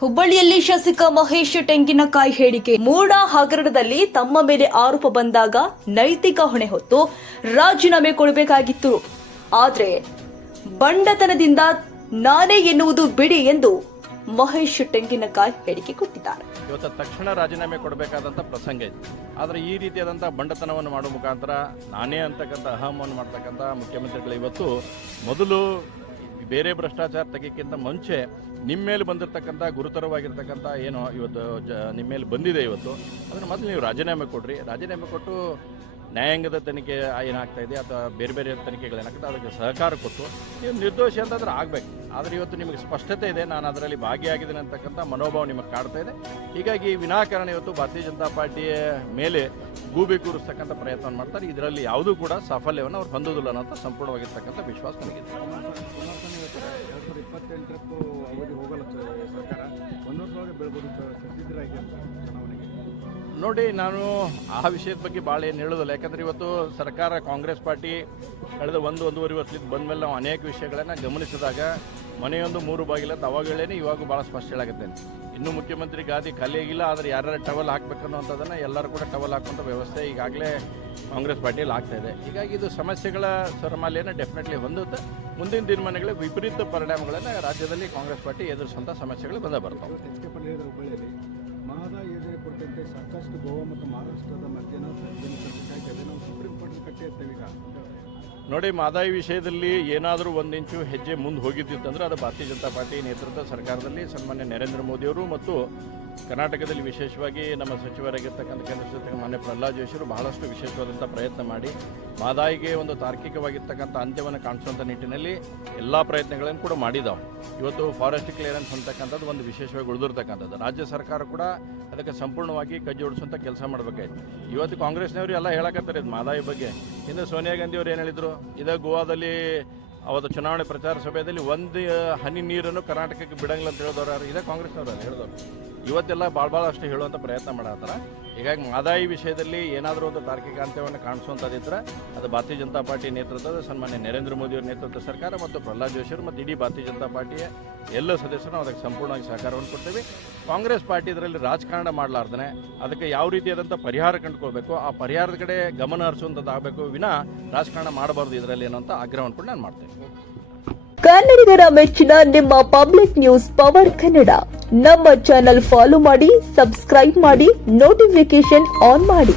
ಹುಬ್ಬಳ್ಳಿಯಲ್ಲಿ ಶಾಸಕ ಮಹೇಶ್ ತೆಂಗಿನಕಾಯಿ ಹೇಳಿಕೆ ಮೂಡ ಹಗರಣದಲ್ಲಿ ತಮ್ಮ ಮೇಲೆ ಆರೋಪ ಬಂದಾಗ ನೈತಿಕ ಹೊಣೆ ಹೊತ್ತು ರಾಜೀನಾಮೆ ಕೊಡಬೇಕಾಗಿತ್ತು. ಆದರೆ ಬಂಡತನದಿಂದ ನಾನೇ ಎನ್ನುವುದು ಬಿಡಿ ಎಂದು ಮಹೇಶ್ ತೆಂಗಿನಕಾಯಿ ಹೇಳಿಕೆ ಕೊಟ್ಟಿದ್ದಾರೆ. ಇವತ್ತು ತಕ್ಷಣ ರಾಜೀನಾಮೆ ಕೊಡಬೇಕಾದಂಥ ಪ್ರಸಂಗ ಇದೆ. ಆದರೆ ಈ ರೀತಿಯಾದಂಥ ಬಂಡತನವನ್ನು ಮಾಡುವ ಮುಖಾಂತರ ನಾನೇ ಅಂತಕ್ಕಂಥ ಅಹಮವನ್ನು ಮಾಡ್ತಕ್ಕಂಥ ಮುಖ್ಯಮಂತ್ರಿಗಳು ಇವತ್ತು ಮೊದಲು ಬೇರೆ ಭ್ರಷ್ಟಾಚಾರ ತೆಗೆಯಕ್ಕಿಂತ ಮುಂಚೆ ನಿಮ್ಮ ಮೇಲೆ ಬಂದಿರತಕ್ಕಂಥ ಗುರುತರವಾಗಿರ್ತಕ್ಕಂಥ ಏನು ಇವತ್ತು ನಿಮ್ಮ ಮೇಲೆ ಬಂದಿದೆ ಇವತ್ತು ಅದನ್ನು ಮೊದಲು ನೀವು ರಾಜೀನಾಮೆ ಕೊಡ್ರಿ. ರಾಜೀನಾಮೆ ಕೊಟ್ಟು ನ್ಯಾಯಾಂಗದ ತನಿಖೆ ಏನಾಗ್ತಾ ಇದೆ ಅಥವಾ ಬೇರೆ ಬೇರೆ ತನಿಖೆಗಳೇನಾಗ್ತದೆ ಅದಕ್ಕೆ ಸಹಕಾರ ಕೊಟ್ಟು ನೀವು ನಿರ್ದೋಷಿ ಅಂತಂದ್ರೆ ಆಗಬೇಕು. ಆದರೆ ಇವತ್ತು ನಿಮಗೆ ಸ್ಪಷ್ಟತೆ ಇದೆ, ನಾನು ಅದರಲ್ಲಿ ಭಾಗಿಯಾಗಿದ್ದೇನೆ ಅಂತಕ್ಕಂಥ ಮನೋಭಾವ ನಿಮಗೆ ಕಾಡ್ತಾ ಇದೆ. ಹೀಗಾಗಿ ವಿನಾಕಾರಣ ಇವತ್ತು ಭಾರತೀಯ ಜನತಾ ಪಾರ್ಟಿಯ ಮೇಲೆ ಗೂಬೆ ಕೂರಿಸ್ತಕ್ಕಂಥ ಪ್ರಯತ್ನ ಮಾಡ್ತಾರೆ. ಇದರಲ್ಲಿ ಯಾವುದೂ ಕೂಡ ಸಾಫಲ್ಯವನ್ನು ಅವ್ರು ಹೊಂದೋದಿಲ್ಲ ಅನ್ನೋಂಥ ಸಂಪೂರ್ಣವಾಗಿರ್ತಕ್ಕಂಥ ವಿಶ್ವಾಸ ನನಗಿದೆ. 2028 ಅವಧಿ ಹೋಗಲ್ಲ ಸರ್ಕಾರ, 1 ವರ್ಷದೊಳಗೆ ಬೆಳಬಹುದು ಸಿದ್ಧರಾಗಿ ಚುನಾವಣೆಗೆ. ನೋಡಿ, ನಾನು ಆ ವಿಷಯದ ಬಗ್ಗೆ ಭಾಳ ಏನು ಹೇಳೋದಿಲ್ಲ. ಯಾಕಂದರೆ ಇವತ್ತು ಸರ್ಕಾರ ಕಾಂಗ್ರೆಸ್ ಪಾರ್ಟಿ ಕಳೆದ 1-1.5 ವರ್ಷದಿಂದ ಬಂದ ಮೇಲೆ ನಾವು ಅನೇಕ ವಿಷಯಗಳನ್ನು ಗಮನಿಸಿದಾಗ ಮನೆಯೊಂದು 3 ಬಾಗಿಲಂತ ಅವಾಗ ಹೇಳೇನೆ, ಇವಾಗ ಭಾಳ ಸ್ಪಷ್ಟ ಹೇಳಾಗುತ್ತೆ. ಇನ್ನೂ ಮುಖ್ಯಮಂತ್ರಿ ಗಾದಿ ಖಾಲಿ ಆಗಿಲ್ಲ, ಆದರೆ ಯಾರ್ಯಾರು ಟವಲ್ ಹಾಕ್ಬೇಕನ್ನುವಂಥದ್ದನ್ನು ಎಲ್ಲರೂ ಕೂಡ ಟವಲ್ ಹಾಕುವಂಥ ವ್ಯವಸ್ಥೆ ಈಗಾಗಲೇ ಕಾಂಗ್ರೆಸ್ ಪಾರ್ಟಿಯಲ್ಲಿ ಆಗ್ತಾ ಇದೆ. ಹೀಗಾಗಿ ಇದು ಸಮಸ್ಯೆಗಳ ಸರಮಾಲೆಯನ್ನು ಡೆಫಿನೆಟ್ಲಿ ಹೊಂದುತ್ತೆ. ಮುಂದಿನ ದಿನಮಾನಗಳ ವಿಪರೀತ ಪರಿಣಾಮಗಳನ್ನು ರಾಜ್ಯದಲ್ಲಿ ಕಾಂಗ್ರೆಸ್ ಪಾರ್ಟಿ ಎದುರಿಸುವಂಥ ಸಮಸ್ಯೆಗಳು ಬಂದೇ ಬರ್ತವೆ. ಹುಬ್ಬಳ್ಳಿಯಲ್ಲಿ ಮಹದಾಯಿ ಯೋಜನೆ ಕುರಿತಂತೆ ಸಾಕಷ್ಟು ಗೋವಾ ಮತ್ತು ಮಹಾರಾಷ್ಟ್ರದ ಮಧ್ಯೆ ನಾವು ಸುಪ್ರೀಂ ಕೋರ್ಟ್ ಕಟ್ಟಿ ಇರ್ತೇವೆ. ಈಗ ನೋಡಿ, ಮಹದಾಯಿ ವಿಷಯದಲ್ಲಿ ಏನಾದರೂ 1 ಇಂಚು ಹೆಜ್ಜೆ ಮುಂದೆ ಹೋಗಿದ್ದಿತ್ತಂದ್ರೆ ಅದು ಭಾರತೀಯ ಜನತಾ ಪಾರ್ಟಿ ನೇತೃತ್ವದ ಸರ್ಕಾರದಲ್ಲಿ ಸನ್ಮಾನ್ಯ ನರೇಂದ್ರ ಮೋದಿಯವರು ಮತ್ತು ಕರ್ನಾಟಕದಲ್ಲಿ ವಿಶೇಷವಾಗಿ ನಮ್ಮ ಸಚಿವರಾಗಿರ್ತಕ್ಕಂಥ ಕೇಂದ್ರ ಸಚಿವ ಮಾನ್ಯ ಪ್ರಹ್ಲಾದ್ ಜೋಶಿಯವರು ಬಹಳಷ್ಟು ವಿಶೇಷವಾದಂಥ ಪ್ರಯತ್ನ ಮಾಡಿ ಮಹದಾಯಿಗೆ ಒಂದು ತಾರ್ಕಿಕವಾಗಿರ್ತಕ್ಕಂಥ ಅಂತ್ಯವನ್ನು ಕಾಣಿಸುವಂಥ ನಿಟ್ಟಿನಲ್ಲಿ ಎಲ್ಲ ಪ್ರಯತ್ನಗಳನ್ನು ಕೂಡ ಮಾಡಿದ್ದಾವೆ. ಇವತ್ತು ಫಾರೆಸ್ಟ್ ಕ್ಲಿಯರೆನ್ಸ್ ಅಂತಕ್ಕಂಥದ್ದು ಒಂದು ವಿಶೇಷವಾಗಿ ಉಳಿದಿರ್ತಕ್ಕಂಥದ್ದು. ರಾಜ್ಯ ಸರ್ಕಾರ ಕೂಡ ಅದಕ್ಕೆ ಸಂಪೂರ್ಣವಾಗಿ ಕೈ ಜೋಡಿಸುವಂಥ ಕೆಲಸ ಮಾಡಬೇಕಾಯ್ತು. ಇವತ್ತು ಕಾಂಗ್ರೆಸ್ನವರು ಎಲ್ಲ ಹೇಳಕತ್ತಾರೆ ಇದು ಮಹದಾಯಿ ಬಗ್ಗೆ. ಹಿಂದೆ ಸೋನಿಯಾ ಗಾಂಧಿ ಅವರು ಏನು ಹೇಳಿದರು, ಇದೇ ಗೋವಾದಲ್ಲಿ ಅವತ್ತು ಚುನಾವಣೆ ಪ್ರಚಾರ ಸಭೆಯಲ್ಲಿ 1 ಹನಿ ನೀರನ್ನು ಕರ್ನಾಟಕಕ್ಕೆ ಬಿಡಂಗಿಲ್ಲ ಅಂತ ಹೇಳಿದವರು ಇದೇ ಕಾಂಗ್ರೆಸ್ನವರು ಅಲ್ಲಿ ಹೇಳಿದವರು. ಇವತ್ತೆಲ್ಲ ಭಾಳಷ್ಟು ಹೇಳುವಂಥ ಪ್ರಯತ್ನ ಮಾಡತ್ತಾರೆ. ಹೀಗಾಗಿ ಮಹದಾಯಿ ವಿಷಯದಲ್ಲಿ ಏನಾದರೂ ಒಂದು ತಾರ್ಕಿಕ ಅಂತ್ಯವನ್ನು ಕಾಣಿಸುವಂಥದ್ದಿದ್ರೆ ಅದು ಭಾರತೀಯ ಜನತಾ ಪಾರ್ಟಿ ನೇತೃತ್ವದ ಸನ್ಮಾನ್ಯ ನರೇಂದ್ರ ಮೋದಿಯವರ ನೇತೃತ್ವದ ಸರ್ಕಾರ ಮತ್ತು ಪ್ರಹ್ಲಾದ್ ಜೋಶಿಯವರು ಮತ್ತು ಇಡೀ ಭಾರತೀಯ ಜನತಾ ಪಾರ್ಟಿಯ ಎಲ್ಲ ಸದಸ್ಯರು ಅದಕ್ಕೆ ಸಂಪೂರ್ಣವಾಗಿ ಸಹಕಾರವನ್ನು ಕೊಡ್ತೇವೆ. ಕಾಂಗ್ರೆಸ್ ಪಾರ್ಟಿ ಇದರಲ್ಲಿ ರಾಜಕಾರಣ ಮಾಡಲಾರ್ದೇ ಅದಕ್ಕೆ ಯಾವ ರೀತಿಯಾದಂಥ ಪರಿಹಾರ ಕಂಡುಕೊಳ್ಬೇಕು, ಆ ಪರಿಹಾರದ ಕಡೆ ಗಮನ ಹರಿಸುವಂಥದ್ದು ಆಗಬೇಕು ವಿನಾ ರಾಜಕಾರಣ ಮಾಡಬಾರ್ದು ಇದರಲ್ಲಿ ಅನ್ನೋಂಥ ಆಗ್ರಹವನ್ನು ಕೂಡ ನಾನು ಮಾಡ್ತೇನೆ. ಕನ್ನಡಿಗರ ಮೆಚ್ಚಿನ ನಿಮ್ಮ ಪಬ್ಲಿಕ್ ನ್ಯೂಸ್ ಪವರ್ ಕನ್ನಡ ನಮ್ಮ ಚಾನೆಲ್ ಫಾಲೋ ಮಾಡಿ, ಸಬ್ಸ್ಕ್ರೈಬ್ ಮಾಡಿ, ನೋಟಿಫಿಕೇಶನ್ ಆನ್ ಮಾಡಿ.